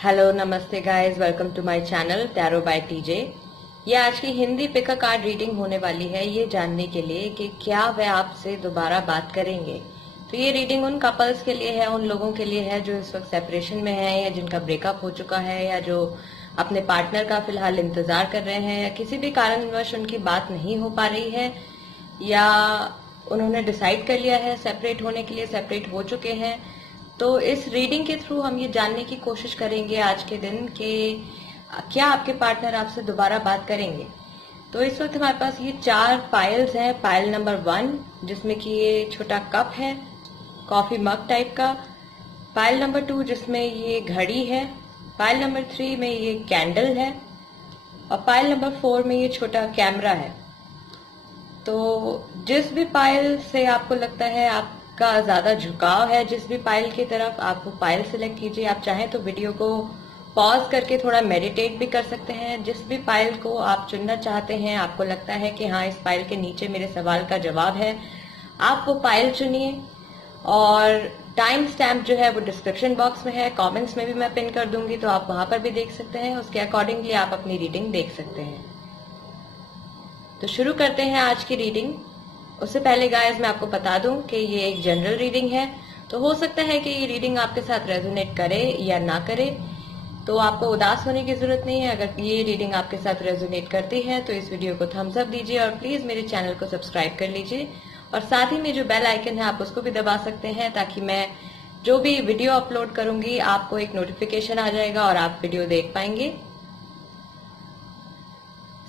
Hello नमस्ते guys, welcome to my channel tarot by TJ. ये आज की Hindi pick a card reading होने वाली है, ये जानने के लिए कि क्या वे आपसे दोबारा बात करेंगे। तो ये रीडिंग उन कपल्स के लिए है, उन लोगों के लिए है जो इस वक्त सेपरेशन में है या जिनका ब्रेकअप हो चुका है या जो अपने पार्टनर का फिलहाल इंतजार कर रहे हैं या किसी भी कारणवश उनकी बात नहीं हो पा रही है या उन्होंने डिसाइड कर लिया है सेपरेट होने के लिए, सेपरेट हो चुके हैं। तो इस रीडिंग के थ्रू हम ये जानने की कोशिश करेंगे आज के दिन कि क्या आपके पार्टनर आपसे दोबारा बात करेंगे। तो इस वक्त हमारे पास ये 4 पाइल्स हैं। पाइल नंबर 1 जिसमें कि ये छोटा कप है, कॉफी मग टाइप का। पाइल नंबर 2 जिसमें ये घड़ी है। पाइल नंबर 3 में ये कैंडल है और पाइल नंबर 4 में ये छोटा कैमरा है। तो जिस भी पाइल से आपको लगता है आपका ज्यादा झुकाव है, जिस भी पाइल की तरफ, आप वो पाइल सिलेक्ट कीजिए। आप चाहें तो वीडियो को पॉज करके थोड़ा मेडिटेट भी कर सकते हैं। जिस भी पाइल को आप चुनना चाहते हैं, आपको लगता है कि हाँ इस पाइल के नीचे मेरे सवाल का जवाब है, आप वो पाइल चुनिए। और टाइम स्टैम्प जो है वो डिस्क्रिप्शन बॉक्स में है, कमेंट्स में भी मैं पिन कर दूंगी, तो आप वहां पर भी देख सकते हैं। उसके अकॉर्डिंगली आप अपनी रीडिंग देख सकते हैं। तो शुरू करते हैं आज की रीडिंग। उससे पहले गाइस मैं आपको बता दूं कि ये एक जनरल रीडिंग है, तो हो सकता है कि ये रीडिंग आपके साथ रेजोनेट करे या ना करे, तो आपको उदास होने की जरूरत नहीं है। अगर ये रीडिंग आपके साथ रेजोनेट करती है तो इस वीडियो को थम्स अप दीजिए और प्लीज मेरे चैनल को सब्सक्राइब कर लीजिए और साथ ही में जो बेल आइकन है आप उसको भी दबा सकते हैं, ताकि मैं जो भी वीडियो अपलोड करूंगी आपको एक नोटिफिकेशन आ जाएगा और आप वीडियो देख पाएंगे।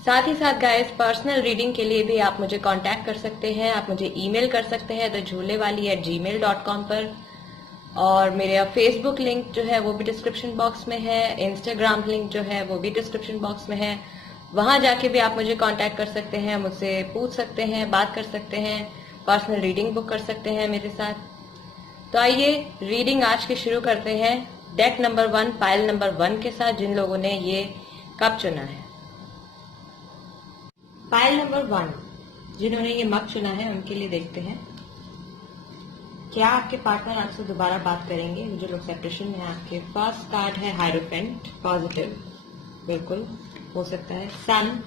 साथ ही साथ गाइस पर्सनल रीडिंग के लिए भी आप मुझे कांटेक्ट कर सकते हैं। आप मुझे ईमेल कर सकते हैं thejhulewali@gmail.com पर, और मेरा फेसबुक लिंक जो है वो भी डिस्क्रिप्शन बॉक्स में है, इंस्टाग्राम लिंक जो है वो भी डिस्क्रिप्शन बॉक्स में है। वहां जाके भी आप मुझे कांटेक्ट कर सकते हैं, मुझसे पूछ सकते हैं, बात कर सकते हैं, पर्सनल रीडिंग बुक कर सकते हैं मेरे साथ। तो आइए रीडिंग आज की शुरू करते हैं डेक नंबर 1 पाइल नंबर 1 के साथ, जिन लोगों ने ये कप चुना है। पाइल नंबर 1 जिन्होंने ये मग चुना है उनके लिए देखते हैं क्या आपके पार्टनर आपसे दोबारा बात करेंगे। जो लोग सेपरेशन में हैं, आपके फर्स्ट कार्ड है हायरोफेंट, पॉजिटिव, बिल्कुल हो सकता है। Sun,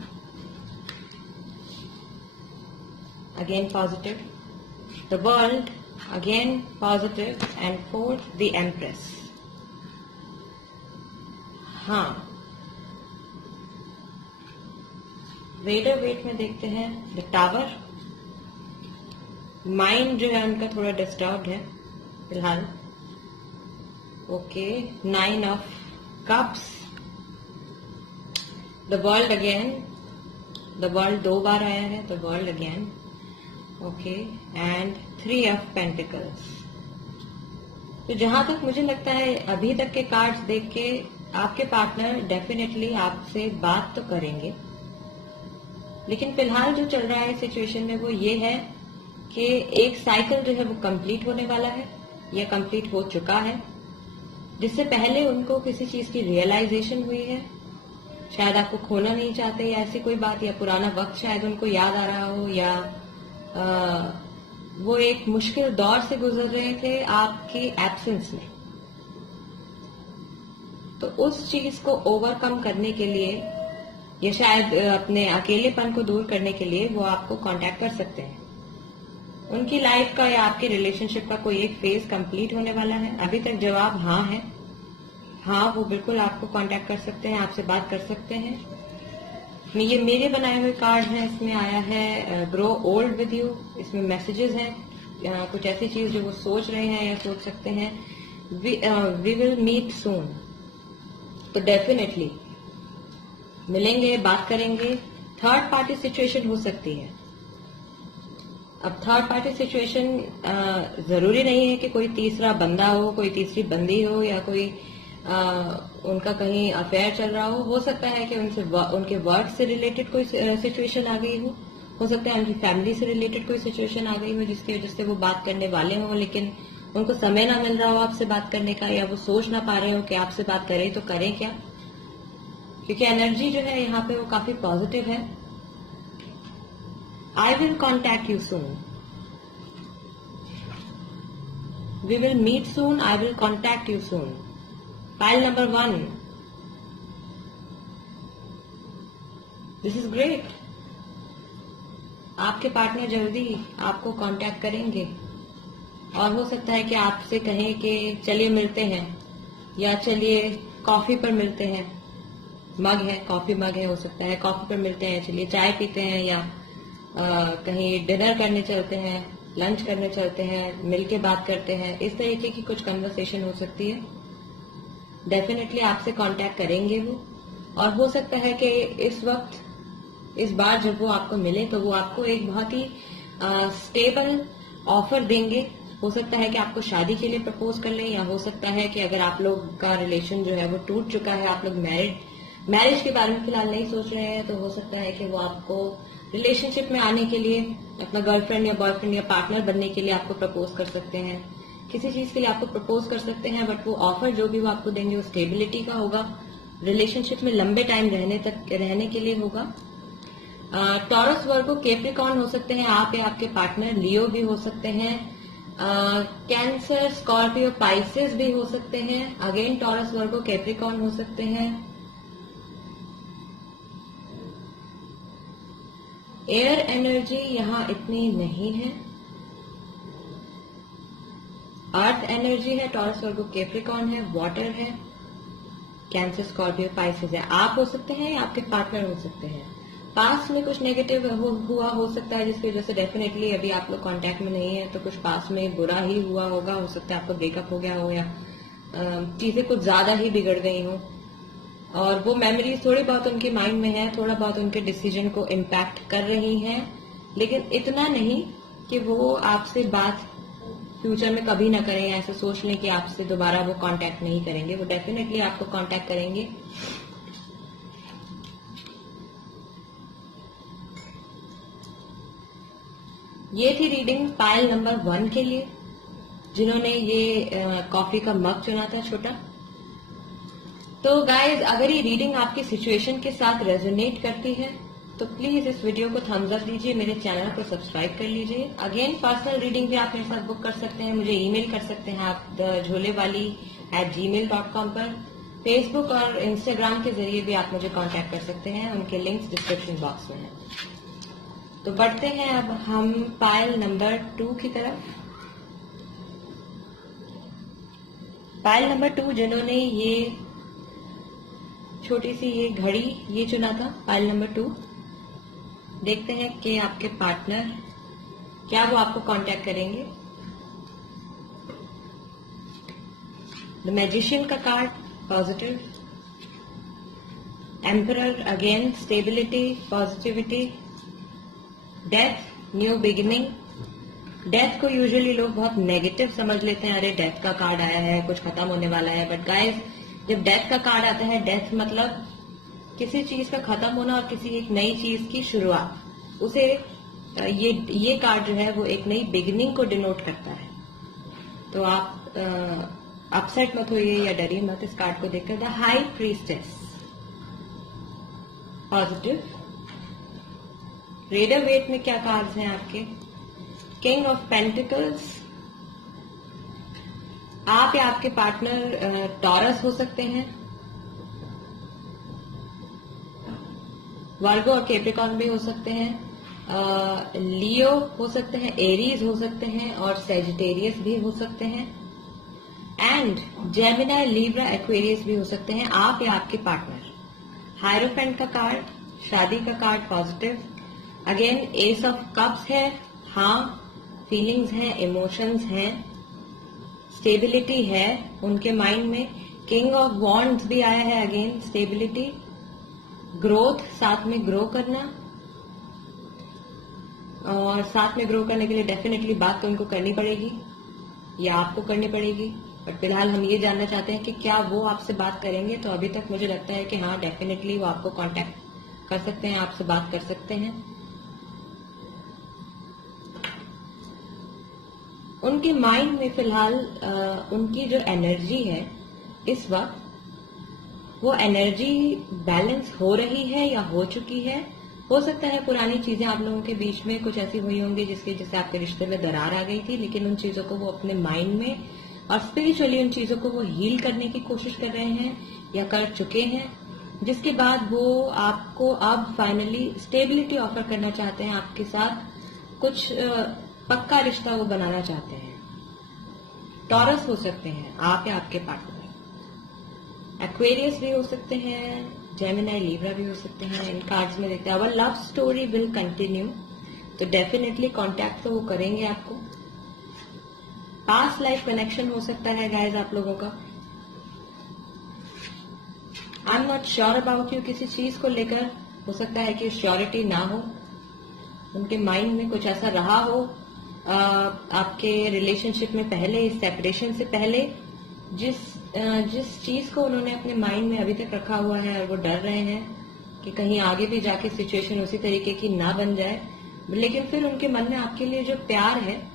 again positive. The world, again positive. And fourth the empress. हाँ, रेडर वेट में देखते हैं द टावर। माइंड जो है उनका थोड़ा डिस्टर्ब्ड है फिलहाल। Okay, 9 of cups. The world again, the world 2 बार आया है, the world again. Okay, and 3 of pentacles. तो जहां तक मुझे लगता है अभी तक के कार्ड्स देख के आपके पार्टनर डेफिनेटली आपसे बात तो करेंगे, लेकिन फिलहाल जो चल रहा है सिचुएशन में वो ये है कि एक साइकिल जो है वो कंप्लीट होने वाला है या कंप्लीट हो चुका है, जिससे पहले उनको किसी चीज की रियलाइजेशन हुई है। शायद आपको खोना नहीं चाहते या ऐसी कोई बात, या पुराना वक्त शायद उनको याद आ रहा हो, या वो एक मुश्किल दौर से गुजर रहे थे आपकी एब्सेंस में। तो उस चीज को ओवरकम करने के लिए या शायद अपने अकेलेपन को दूर करने के लिए वो आपको कांटेक्ट कर सकते हैं। उनकी लाइफ का या आपके रिलेशनशिप का कोई एक फेज कंप्लीट होने वाला है। अभी तक जवाब हाँ है। हाँ, वो बिल्कुल आपको कांटेक्ट कर सकते हैं, आपसे बात कर सकते हैं। ये मेरे बनाए हुए कार्ड हैं, इसमें आया है ग्रो ओल्ड विद यू। इसमें मैसेजेस हैं, कुछ ऐसी चीज जो वो सोच रहे हैं या सोच सकते हैं। वी विल मीट सून, तो डेफिनेटली मिलेंगे, बात करेंगे। थर्ड पार्टी सिचुएशन हो सकती है। अब थर्ड पार्टी सिचुएशन जरूरी नहीं है कि कोई तीसरा बंदा हो, कोई तीसरी बंदी हो, या कोई उनका कहीं अफेयर चल रहा हो सकता है कि उनके वर्क से रिलेटेड कोई सिचुएशन आ गई हो सकता है उनकी फैमिली से रिलेटेड कोई सिचुएशन आ गई हो जिसकी वजह से वो बात करने वाले हों, लेकिन उनको समय ना मिल रहा हो आपसे बात करने का, या वो सोच ना पा रहे हो कि आपसे बात करें तो करें क्या, क्योंकि एनर्जी जो है यहाँ पे वो काफी पॉजिटिव है। I will contact you soon, we will meet soon, I will contact you soon. Pile number 1, this is great. आपके पार्टनर जल्दी आपको कांटेक्ट करेंगे और हो सकता है कि आपसे कहें कि चलिए मिलते हैं, या चलिए कॉफी पर मिलते हैं। मग है, कॉफी मग है, हो सकता है कॉफी पर मिलते हैं, चलिए चाय पीते हैं, या कहीं डिनर करने चलते हैं, लंच करने चलते हैं, मिलके बात करते हैं। इस तरीके की कुछ कन्वर्सेशन हो सकती है। डेफिनेटली आपसे कांटेक्ट करेंगे वो, और हो सकता है कि इस वक्त, इस बार जब वो आपको मिले तो वो आपको एक बहुत ही स्टेबल ऑफर देंगे। हो सकता है कि आपको शादी के लिए प्रपोज कर लें, या हो सकता है कि अगर आप लोग का रिलेशन जो है वो टूट चुका है, आप लोग मैरिज के बारे में फिलहाल नहीं सोच रहे हैं, तो हो सकता है कि वो आपको रिलेशनशिप में आने के लिए, अपना गर्लफ्रेंड या बॉयफ्रेंड या पार्टनर बनने के लिए आपको प्रपोज कर सकते हैं। किसी चीज के लिए आपको प्रपोज कर सकते हैं, बट वो ऑफर जो भी वो आपको देंगे वो स्टेबिलिटी का होगा, रिलेशनशिप में लंबे टाइम रहने के लिए होगा। टॉरस, वर्गो, कैप्रिकॉर्न हो सकते हैं आप या आपके पार्टनर। लियो भी हो सकते हैं। कैंसर, स्कॉर्पियो, पाइसेस भी हो सकते हैं। अगेन टॉरस, वर्गो, कैप्रिकॉर्न हो सकते हैं। एयर एनर्जी यहाँ इतनी नहीं है। अर्थ एनर्जी है, टॉरस, वर्गो, कैप्रिकॉर्न है, वाटर है, कैंसर, स्कॉर्पियो, पाइसेस है। आप हो सकते हैं या आपके पार्टनर हो सकते हैं। पास्ट में कुछ नेगेटिव हुआ हो सकता है, जिसकी वजह से डेफिनेटली अभी आप लोग कांटेक्ट में नहीं है, तो कुछ पास्ट में बुरा ही हुआ होगा। हो सकता है आपका ब्रेकअप हो गया हो, या चीजें कुछ ज्यादा ही बिगड़ गई हो, और वो मेमोरीज थोड़ी बहुत उनके माइंड में है, थोड़ा बहुत उनके डिसीजन को इम्पैक्ट कर रही हैं, लेकिन इतना नहीं कि वो आपसे बात फ्यूचर में कभी ना करें, ऐसे सोच लें कि आपसे दोबारा वो कांटेक्ट नहीं करेंगे। वो डेफिनेटली आपको कांटेक्ट करेंगे। ये थी रीडिंग पाइल नंबर 1 के लिए, जिन्होंने ये कॉफी का मग चुना था छोटा। तो गाइज, अगर ये रीडिंग आपकी सिचुएशन के साथ रेजोनेट करती है तो प्लीज इस वीडियो को थम्स अप दीजिए, मेरे चैनल को सब्सक्राइब कर लीजिए। अगेन पर्सनल रीडिंग भी आप मेरे साथ बुक कर सकते हैं, मुझे ईमेल कर सकते हैं आप झोलेवाली@gmail.com पर। फेसबुक और इंस्टाग्राम के जरिए भी आप मुझे कांटेक्ट कर सकते हैं, उनके लिंक्स डिस्क्रिप्शन बॉक्स में हैं। तो बढ़ते हैं अब हम पाइल नंबर 2 की तरफ। पाइल नंबर 2, जिन्होंने ये छोटी सी ये घड़ी ये चुना था, पाइल नंबर 2। देखते हैं कि आपके पार्टनर क्या वो आपको कांटेक्ट करेंगे। द मैजिशियन का card, positive. Emperor, again stability, positivity. Death, new beginning. Death को यूजुअली लोग बहुत नेगेटिव समझ लेते हैं, अरे डेथ का कार्ड आया है, कुछ खत्म होने वाला है। बट गाइस, जब डेथ का कार्ड आता है, डेथ मतलब किसी चीज का खत्म होना और किसी एक नई चीज की शुरुआत। उसे ये कार्ड जो है वो एक नई बिगिनिंग को डिनोट करता है। तो आप अपसेट मत होइए या डरिए मत इस कार्ड को देखकर। The high priestess, positive. Rider Waite में क्या कार्ड्स हैं आपके? King of pentacles. आप या आपके पार्टनर टॉरस हो सकते हैं। वर्गो और कैप्रिकॉर्न भी हो सकते हैं। लियो हो सकते हैं, एरीज हो सकते हैं, और सेजिटेरियस भी हो सकते हैं। एंड जेमिनी, लिब्रा, एक्वेरियस भी हो सकते हैं, आप या आपके पार्टनर। हायरोफेंट का कार्ड, शादी का card, positive. Again S of cups है, हाँ फीलिंग्स हैं, इमोशंस हैं, स्टेबिलिटी है उनके माइंड में। किंग ऑफ वॉन्ड्स भी आया है, अगेन स्टेबिलिटी। ग्रोथ, साथ में ग्रो करना, और साथ में ग्रो करने के लिए डेफिनेटली बात तो उनको करनी पड़ेगी या आपको करनी पड़ेगी। बट फिलहाल हम ये जानना चाहते हैं कि क्या वो आपसे बात करेंगे। तो अभी तक मुझे लगता है कि हाँ, डेफिनेटली वो आपको कांटेक्ट कर सकते हैं, आपसे बात कर सकते हैं। उनके माइंड में फिलहाल उनकी जो एनर्जी है इस वक्त, वो एनर्जी बैलेंस हो रही है या हो चुकी है। हो सकता है पुरानी चीजें आप लोगों के बीच में कुछ ऐसी हुई होंगी जिसकी वजह से आपके रिश्ते में दरार आ गई थी, लेकिन उन चीजों को वो अपने माइंड में और स्पिरिचुअली उन चीजों को वो हील करने की कोशिश कर रहे हैं या कर चुके हैं, जिसके बाद वो आपको अब फाइनली स्टेबिलिटी ऑफर करना चाहते हैं आपके साथ, कुछ पक्का रिश्ता वो बनाना चाहते हैं। टॉरस हो सकते हैं आप या आपके पार्टनर, एक्वेरियस भी हो सकते हैं, जेमिनी लिब्रा भी हो सकते हैं। इन कार्ड्स में देखते हैं our love story will continue, तो डेफिनेटली कांटेक्ट तो वो करेंगे आपको। पास्ट लाइफ कनेक्शन हो सकता है गाइज आप लोगों का। I am not sure about you, किसी चीज को लेकर हो सकता है कि श्योरिटी ना हो, उनके माइंड में कुछ ऐसा रहा हो आपके रिलेशनशिप में पहले, इस सेपरेशन से पहले, जिस चीज को उन्होंने अपने माइंड में अभी तक रखा हुआ है और वो डर रहे हैं कि कहीं आगे भी जाके सिचुएशन उसी तरीके की ना बन जाए। लेकिन फिर उनके मन में आपके लिए जो प्यार है,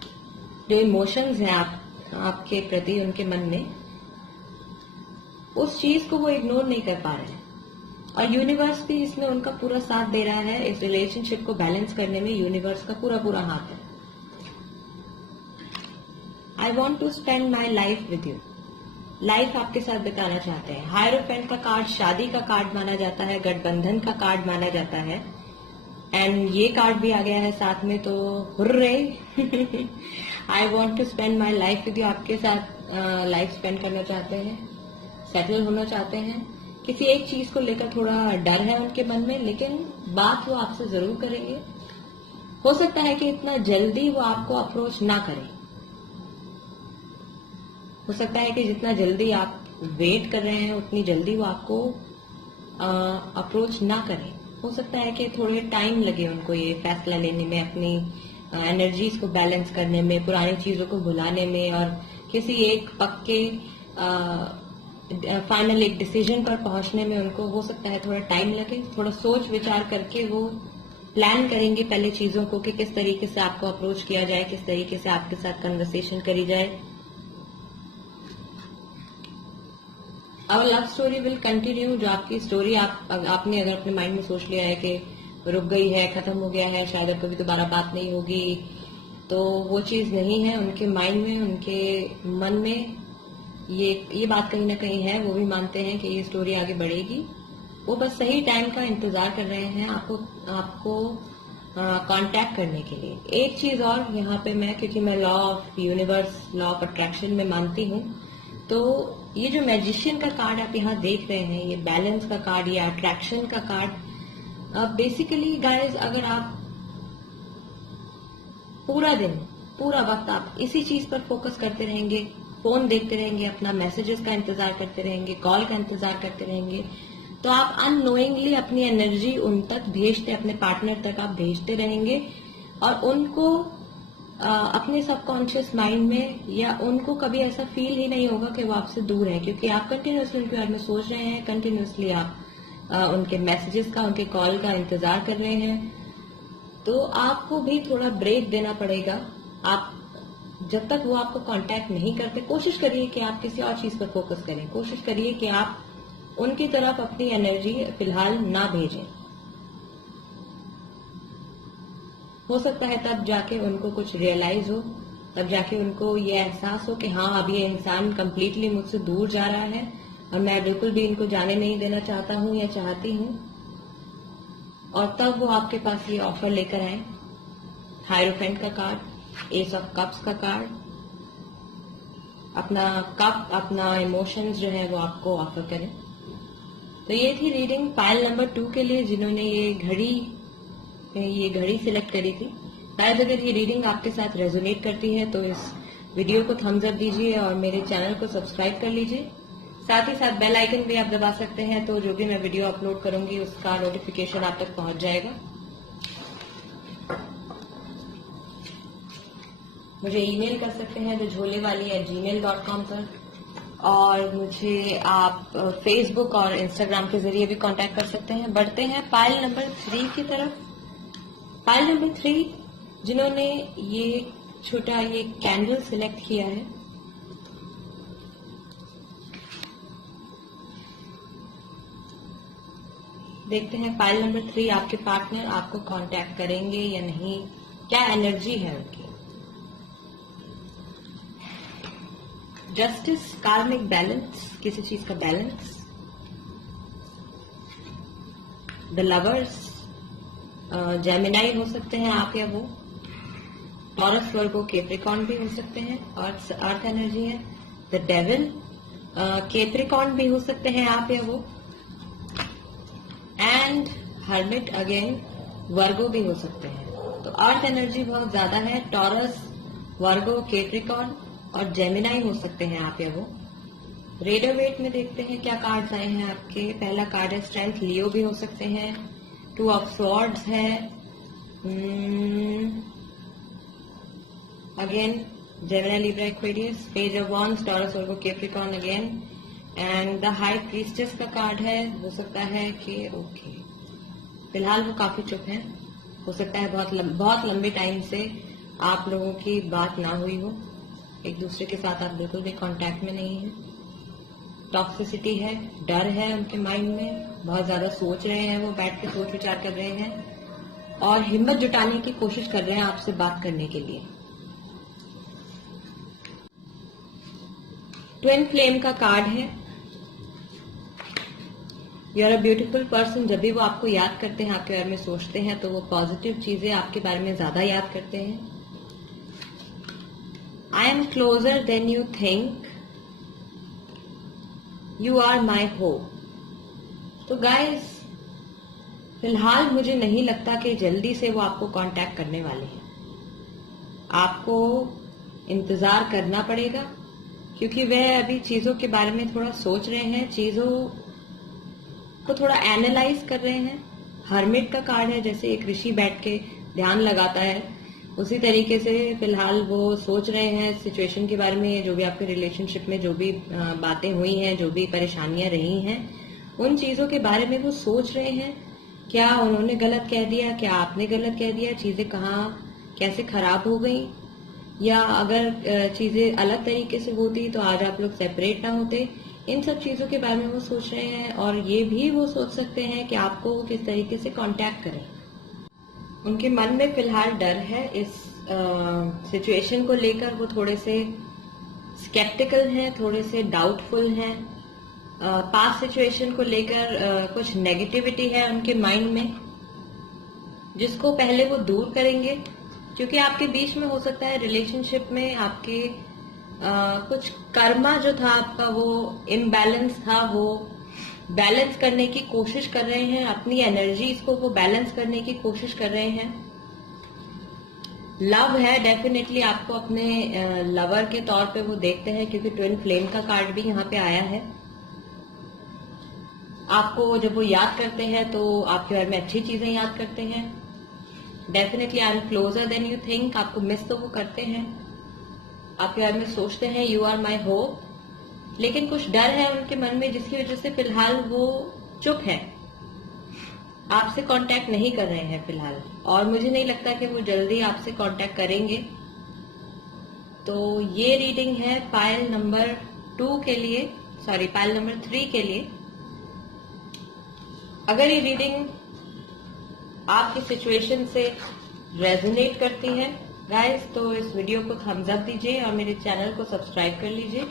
जो इमोशंस हैं आपके प्रति उनके मन में, उस चीज को वो इग्नोर नहीं कर पा रहे हैं। और यूनिवर्स भी इसमें उनका पूरा साथ दे रहा है। इस रिलेशनशिप को बैलेंस करने में यूनिवर्स का पूरा हाथ है। I want to spend my life with you, life आपके साथ बिताना चाहते हैं। हायरोफेंट का कार्ड शादी का कार्ड माना जाता है, गठबंधन का कार्ड माना जाता है, एंड ये कार्ड भी आ गया है साथ में, तो hurray. I want to spend my life with you, आपके साथ लाइफ स्पेंड करना चाहते हैं, सेटल होना चाहते हैं। किसी एक चीज को लेकर थोड़ा डर है उनके मन में, लेकिन बात वो आपसे जरूर करेंगे। हो सकता है कि इतना जल्दी वो आपको अप्रोच ना करें, हो सकता है कि जितना जल्दी आप वेट कर रहे हैं उतनी जल्दी वो आपको अप्रोच ना करें। हो सकता है कि थोड़े टाइम लगे उनको ये फैसला लेने में, अपनी एनर्जीज को बैलेंस करने में, पुरानी चीजों को भुलाने में, और किसी एक पक्के फाइनल एक डिसीजन पर पहुंचने में उनको हो सकता है थोड़ा टाइम लगे। थोड़ा सोच विचार करके वो प्लान करेंगे पहले चीजों को कि किस तरीके से आपको अप्रोच किया जाए, किस तरीके से आपके साथ कन्वर्सेशन करी जाए। अब लव स्टोरी विल कंटिन्यू, जो आपकी स्टोरी आपने अगर अपने माइंड में सोच लिया है कि रुक गई है, खत्म हो गया है, शायद अब कभी दोबारा बात नहीं होगी, तो वो चीज नहीं है। उनके माइंड में, उनके मन में ये बात कहीं ना कहीं है। वो भी मानते हैं कि ये स्टोरी आगे बढ़ेगी। वो बस सही टाइम का इंतजार कर रहे हैं आपको कांटेक्ट करने के लिए। एक चीज और यहाँ पे मैं, क्योंकि मैं law of universe, law of attraction में मानती हूँ, तो ये जो मैजिशियन का कार्ड आप यहाँ देख रहे हैं, ये बैलेंस का कार्ड या अट्रैक्शन का कार्ड, बेसिकली गाइज अगर आप पूरा दिन, पूरा वक्त आप इसी चीज पर फोकस करते रहेंगे, फोन देखते रहेंगे, अपना मैसेजेस का इंतजार करते रहेंगे, कॉल का इंतजार करते रहेंगे, तो आप अननोइंगली अपनी एनर्जी उन तक भेजते, अपने पार्टनर तक आप भेजते रहेंगे, और उनको अपने सबकॉन्शियस माइंड में, या उनको कभी ऐसा फील ही नहीं होगा कि वो आपसे दूर है, क्योंकि आप कंटिन्यूसली उनके बारे में सोच रहे हैं, कंटिन्यूसली आप उनके मैसेजेस का, उनके कॉल का इंतजार कर रहे हैं। तो आपको भी थोड़ा ब्रेक देना पड़ेगा। आप जब तक वो आपको कांटेक्ट नहीं करते, कोशिश करिए कि आप किसी और चीज पर फोकस करें, कोशिश करिए कि आप उनकी तरफ अपनी एनर्जी फिलहाल ना भेजें। हो सकता है तब जाके उनको कुछ रियलाइज हो, तब जाके उनको ये एहसास हो कि हाँ, अब ये इंसान कम्प्लीटली मुझसे दूर जा रहा है और मैं बिल्कुल भी इनको जाने नहीं देना चाहता हूँ या चाहती हूँ, और तब वो आपके पास ये ऑफर लेकर आए। हायरोफेंट का कार्ड, एस ऑफ कप्स का कार्ड, अपना इमोशंस जो है वो आपको ऑफर करें। तो ये थी रीडिंग पाइल नंबर 2 के लिए, जिन्होंने ये घड़ी सिलेक्ट करी थी। शायद अगर ये रीडिंग आपके साथ रेजोनेट करती है तो इस वीडियो को थम्स अप दीजिए और मेरे चैनल को सब्सक्राइब कर लीजिए। साथ ही साथ बेल आइकन भी आप दबा सकते हैं, तो जो भी मैं वीडियो अपलोड करूंगी उसका नोटिफिकेशन आप तक पहुंच जाएगा। मुझे ईमेल कर सकते हैं thejholewaali@gmail.com पर, और मुझे आप फेसबुक और इंस्टाग्राम के जरिए भी कांटेक्ट कर सकते हैं। बढ़ते हैं पाइल नंबर 3 की तरफ। पाइल नंबर 3 जिन्होंने ये छोटा ये कैंडल सिलेक्ट किया है, देखते हैं पाइल नंबर 3 आपके पार्टनर आपको कांटेक्ट करेंगे या नहीं, क्या एनर्जी है उनकी। जस्टिस, कार्मिक बैलेंस, किसी चीज का बैलेंस। द लवर्स, जेमिनाई हो सकते हैं आप या वो। टॉरस, वर्गो, कैप्रिकॉर्न भी हो सकते हैं और अर्थ एनर्जी है। द डेविल, कैप्रिकॉर्न भी हो सकते हैं आप या वो। एंड हर्मिट अगेन, वर्गो भी हो सकते हैं। तो अर्थ एनर्जी बहुत ज्यादा है। टॉरस, वर्गो, कैप्रिकॉर्न और जेमिनाई हो सकते हैं आप या वो। रेडर वेट में देखते हैं क्या कार्ड्स आए हैं आपके। पहला कार्ड है स्ट्रेंथ, लियो भी हो सकते हैं। 2 ऑफ स्वॉर्ड्स है। Again Gemini, Libra, Aquarius. Page of wands, taurus, Virgo, Capricorn again. And the high priestess का कार्ड है। हो सकता है कि ओके, फिलहाल वो काफी चुप हैं। हो सकता है बहुत लंबे टाइम से आप लोगों की बात ना हुई हो, एक दूसरे के साथ आप बिल्कुल भी कांटेक्ट में नहीं है। टॉक्सिसिटी है, डर है उनके माइंड में, बहुत ज्यादा सोच रहे हैं, वो बैठ के सोच विचार कर रहे हैं और हिम्मत जुटाने की कोशिश कर रहे हैं आपसे बात करने के लिए। ट्विन फ्लेम का कार्ड है। You are a beautiful person. जब भी वो आपको याद करते हैं, आपके बारे में सोचते हैं, तो वो पॉजिटिव चीजें आपके बारे में ज्यादा याद करते हैं। I am closer than you think, you are my hope. तो गाइस, फिलहाल मुझे नहीं लगता कि जल्दी से वो आपको कांटेक्ट करने वाले हैं। आपको इंतजार करना पड़ेगा क्योंकि वह अभी चीजों के बारे में थोड़ा सोच रहे हैं, चीजों को थोड़ा एनालाइज कर रहे हैं। हर्मिट का कार्ड है, जैसे एक ऋषि बैठ के ध्यान लगाता है, उसी तरीके से फिलहाल वो सोच रहे हैं सिचुएशन के बारे में। जो भी आपके रिलेशनशिप में जो भी बातें हुई हैं, जो भी परेशानियां रही हैं, उन चीजों के बारे में वो सोच रहे हैं। क्या उन्होंने गलत कह दिया, क्या आपने गलत कह दिया, चीजें कहाँ कैसे खराब हो गई, या अगर चीजें अलग तरीके से होती तो आज आप लोग सेपरेट ना होते। इन सब चीजों के बारे में वो सोच रहे हैं और ये भी वो सोच सकते हैं कि आपको वो किस तरीके से कांटेक्ट करें। उनके मन में फिलहाल डर है इस सिचुएशन को लेकर। वो थोड़े से स्केप्टिकल हैं, थोड़े से डाउटफुल हैं। पास्ट सिचुएशन को लेकर कुछ नेगेटिविटी है उनके माइंड में, जिसको पहले वो दूर करेंगे। क्योंकि आपके बीच में हो सकता है रिलेशनशिप में आपके कुछ कर्मा जो था आपका, वो इम्बैलेंस था, वो बैलेंस करने की कोशिश कर रहे हैं। अपनी एनर्जीज को वो बैलेंस करने की कोशिश कर रहे हैं। लव है, डेफिनेटली आपको अपने लवर के तौर पे वो देखते हैं, क्योंकि ट्विन फ्लेम का कार्ड भी यहाँ पे आया है। आपको जब वो याद करते हैं तो आपके बारे में अच्छी चीजें याद करते हैं। Definitely I am closer than you think, आपको मिस तो वो करते हैं, आपके बारे में सोचते हैं, यू आर माई होप। लेकिन कुछ डर है उनके मन में, जिसकी वजह से फिलहाल वो चुप है, आपसे कांटेक्ट नहीं कर रहे हैं फिलहाल। और मुझे नहीं लगता कि वो जल्दी आपसे कांटेक्ट करेंगे। तो ये रीडिंग है पायल नंबर 2 के लिए, सॉरी पायल नंबर 3 के लिए। अगर ये रीडिंग आपकी सिचुएशन से रेजोनेट करती है गाइस, तो इस वीडियो को थम्स अप दीजिए और मेरे चैनल को सब्सक्राइब कर लीजिए।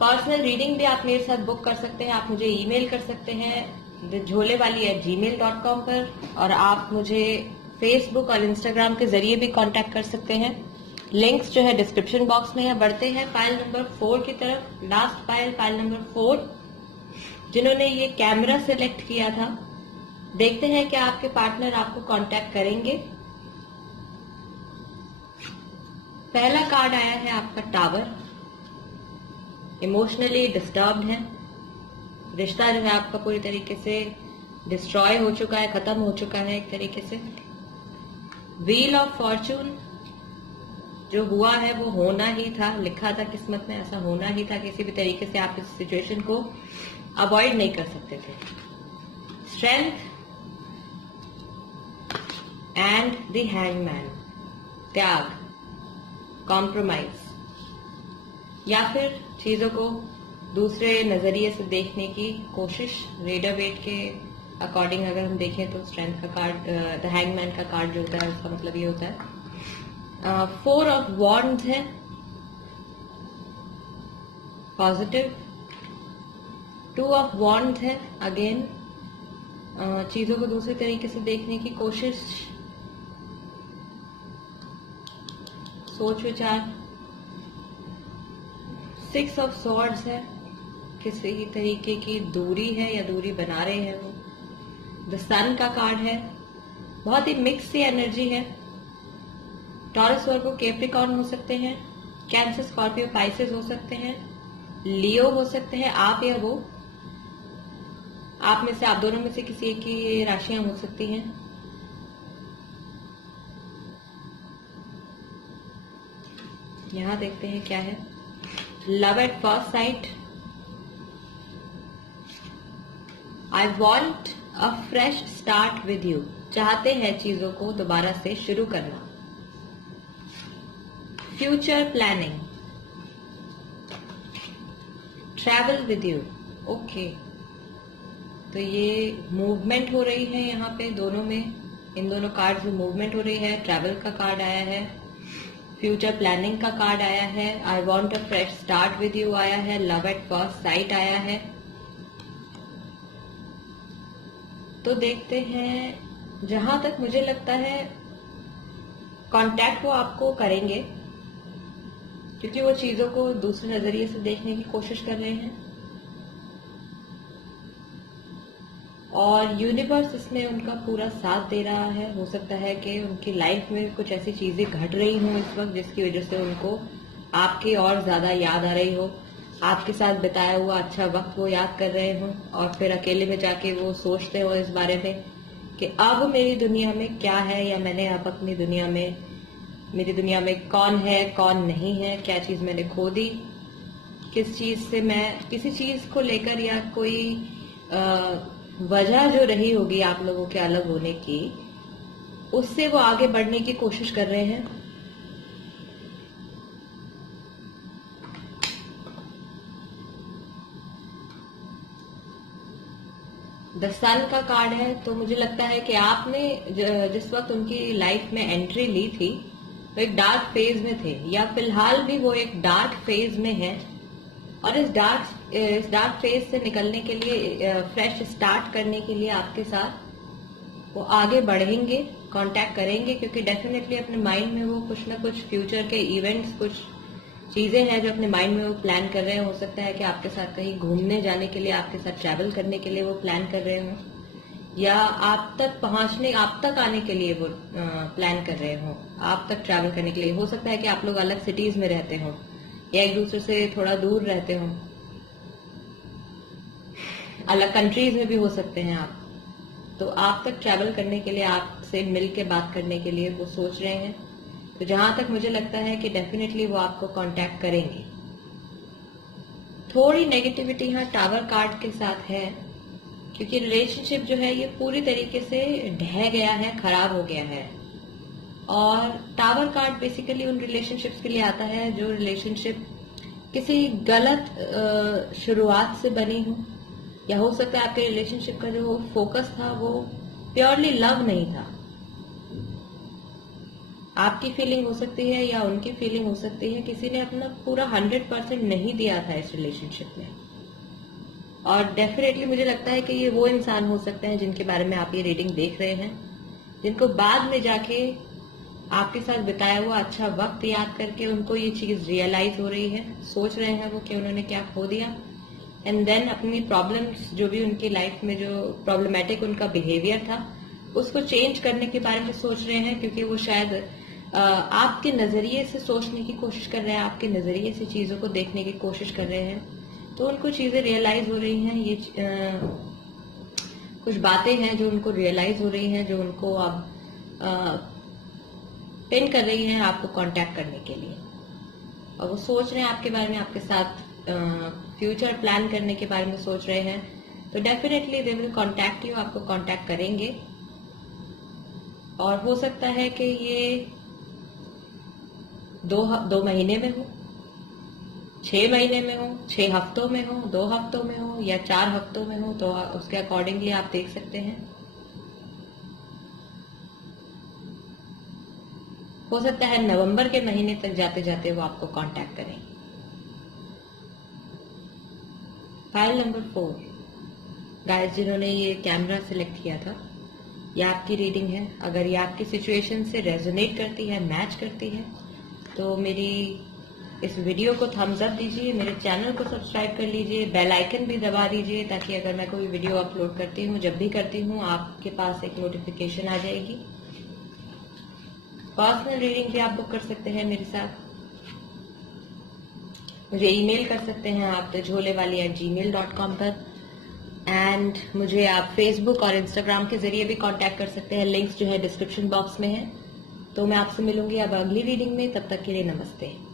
पर्सनल रीडिंग भी आप मेरे साथ बुक कर सकते हैं। आप मुझे ईमेल कर सकते हैं झोलेवाली@gmail.com पर, और आप मुझे फेसबुक और इंस्टाग्राम के जरिए भी कांटेक्ट कर सकते हैं। लिंक्स जो है डिस्क्रिप्शन बॉक्स में है। बढ़ते हैं पायल नंबर 4 की तरफ। लास्ट पायल नंबर 4, जिन्होंने ये कैमरा सिलेक्ट किया था। देखते हैं क्या आपके पार्टनर आपको कांटेक्ट करेंगे। पहला कार्ड आया है आपका टावर। इमोशनली डिस्टर्ब्ड है, रिश्ता जो है आपका पूरी तरीके से डिस्ट्रॉय हो चुका है, खत्म हो चुका है एक तरीके से। व्हील ऑफ फॉर्चून, जो हुआ है वो होना ही था, लिखा था किस्मत में, ऐसा होना ही था। किसी भी तरीके से आप इस सिचुएशन को अवॉइड नहीं कर सकते थे। स्ट्रेंथ एंड द हैंगमैन, त्याग, कॉम्प्रोमाइज, या फिर चीजों को दूसरे नजरिए से देखने की कोशिश। रेडर वेट के अकॉर्डिंग अगर हम देखें तो स्ट्रेंथ का कार्ड, द हैंगमैन का कार्ड जो होता है उसका मतलब ये होता है 4 ऑफ वॉन्ड्स है। पॉजिटिव। 2 ऑफ वॉन्ड्स है, अगेन चीजों को दूसरे तरीके से देखने की कोशिश, सोच विचार। 6 ऑफ सॉर्ड्स है, किसी तरीके की दूरी है या दूरी बना रहे हैं वो। द सन का कार्ड है, बहुत ही मिक्स सी एनर्जी है। टॉरस, वर्गो, कैप्रिकॉर्न हो सकते हैं, कैंसर, स्कॉर्पियो, पाइसेस हो सकते हैं, लियो हो सकते हैं, आप या वो। आप में से, आप दोनों में से किसी एक की राशियां हो सकती हैं। यहां देखते हैं क्या है। Love at first sight. I want a fresh start with you, चाहते हैं चीजों को दोबारा से शुरू करना। Future planning. Travel with you, okay. तो ये मूवमेंट हो रही है यहाँ पे दोनों में, इन दोनों कार्ड्स में मूवमेंट हो रही है। ट्रैवल का कार्ड आया है, फ्यूचर प्लानिंग का कार्ड आया है, I want a fresh start with you आया है, लव एट फर्स्ट साइट आया है। तो देखते हैं, जहां तक मुझे लगता है कांटेक्ट वो आपको करेंगे, क्योंकि वो चीजों को दूसरे नजरिए से देखने की कोशिश कर रहे हैं। और यूनिवर्स इसमें उनका पूरा साथ दे रहा है। हो सकता है कि उनकी लाइफ में कुछ ऐसी चीजें घट रही हों इस वक्त जिसकी वजह से उनको आपकी और ज्यादा याद आ रही हो, आपके साथ बिताया हुआ अच्छा वक्त वो याद कर रहे हों, और फिर अकेले में जाके वो सोचते हो इस बारे में कि अब मेरी दुनिया में क्या है, या मैंने अब अपनी दुनिया में, मेरी दुनिया में कौन है कौन नहीं है, क्या चीज मैंने खो दी, किस चीज से मैं, किसी चीज को लेकर या कोई वजह जो रही होगी आप लोगों के अलग होने की, उससे वो आगे बढ़ने की कोशिश कर रहे हैं। द सन का कार्ड है, तो मुझे लगता है कि आपने जिस वक्त उनकी लाइफ में एंट्री ली थी वो एक डार्क फेज में थे, या फिलहाल भी वो एक डार्क फेज में है। और इस डार्क फेज से निकलने के लिए, फ्रेश स्टार्ट करने के लिए आपके साथ वो आगे बढ़ेंगे, कांटेक्ट करेंगे, क्योंकि डेफिनेटली अपने माइंड में वो कुछ ना कुछ फ्यूचर के इवेंट्स, कुछ चीजें हैं जो अपने माइंड में वो प्लान कर रहे हैं। हो सकता है कि आपके साथ कहीं घूमने जाने के लिए, आपके साथ ट्रैवल करने के लिए वो प्लान कर रहे हों, या आप तक पहुंचने, आप तक आने के लिए वो प्लान कर रहे हो, आप तक ट्रैवल करने के लिए। हो सकता है कि आप लोग अलग सिटीज में रहते हो या एक दूसरे से थोड़ा दूर रहते हो, अलग कंट्रीज में भी हो सकते हैं आप। तो आप तक ट्रैवल करने के लिए, आपसे मिल के बात करने के लिए वो सोच रहे हैं। तो जहां तक मुझे लगता है कि डेफिनेटली वो आपको कांटेक्ट करेंगे। थोड़ी नेगेटिविटी यहाँ टावर कार्ड के साथ है, क्योंकि रिलेशनशिप जो है ये पूरी तरीके से ढह गया है, खराब हो गया है। और टावर कार्ड बेसिकली उन रिलेशनशिप्स के लिए आता है जो रिलेशनशिप किसी गलत शुरुआत से बनी हो, या हो सकता है आपके रिलेशनशिप का जो फोकस था वो प्योरली लव नहीं था। आपकी फीलिंग हो सकती है या उनकी फीलिंग हो सकती है, किसी ने अपना पूरा 100% नहीं दिया था इस रिलेशनशिप में। और डेफिनेटली मुझे लगता है कि ये वो इंसान हो सकते हैं जिनके बारे में आप ये रीडिंग देख रहे हैं, जिनको बाद में जाके आपके साथ बिताया हुआ अच्छा वक्त याद करके उनको ये चीज रियलाइज हो रही है, सोच रहे हैं वो कि उन्होंने क्या खो दिया, एंड देन अपनी प्रॉब्लम्स, जो भी उनकी लाइफ में जो प्रॉब्लमेटिक उनका बिहेवियर था, उसको चेंज करने के बारे में सोच रहे हैं, क्योंकि वो शायद आपके नजरिए से सोचने की कोशिश कर रहे हैं, आपके नजरिए से चीजों को देखने की कोशिश कर रहे हैं। तो उनको चीजें रियलाइज हो रही हैं, ये कुछ बातें हैं जो उनको रियलाइज हो रही हैं, जो उनको अब पिन कर रही हैं आपको कांटेक्ट करने के लिए। और वो सोच रहे हैं आपके बारे में, आपके साथ फ्यूचर प्लान करने के बारे में सोच रहे हैं। तो definitely they will contact you, आपको कांटेक्ट करेंगे। और हो सकता है कि ये दो महीने में हो, 6 महीने में हो, 6 हफ्तों में हो, 2 हफ्तों में हो, या 4 हफ्तों में हो, तो उसके अकॉर्डिंगली आप देख सकते हैं। हो सकता है नवंबर के महीने तक जाते जाते वो आपको कांटेक्ट करें। फाइल नंबर 4, गाइस जिन्होंने ये कैमरा सिलेक्ट किया था, ये आपकी रीडिंग है। अगर ये आपकी सिचुएशन से रेजोनेट करती है, मैच करती है, तो मेरी इस वीडियो को थम्स अप दीजिए, मेरे चैनल को सब्सक्राइब कर लीजिए, बेल आइकन भी दबा दीजिए, ताकि अगर मैं कोई वीडियो अपलोड करती हूँ, जब भी करती हूँ, आपके पास एक नोटिफिकेशन आ जाएगी। पर्सनल रीडिंग भी आप बुक कर सकते हैं मेरे साथ। मुझे ईमेल कर सकते हैं आप thejolewaali@gmail.com पर, एंड मुझे आप फेसबुक और इंस्टाग्राम के जरिए भी कांटेक्ट कर सकते हैं। लिंक्स जो है डिस्क्रिप्शन बॉक्स में है। तो मैं आपसे मिलूंगी अब अगली रीडिंग में। तब तक के लिए नमस्ते।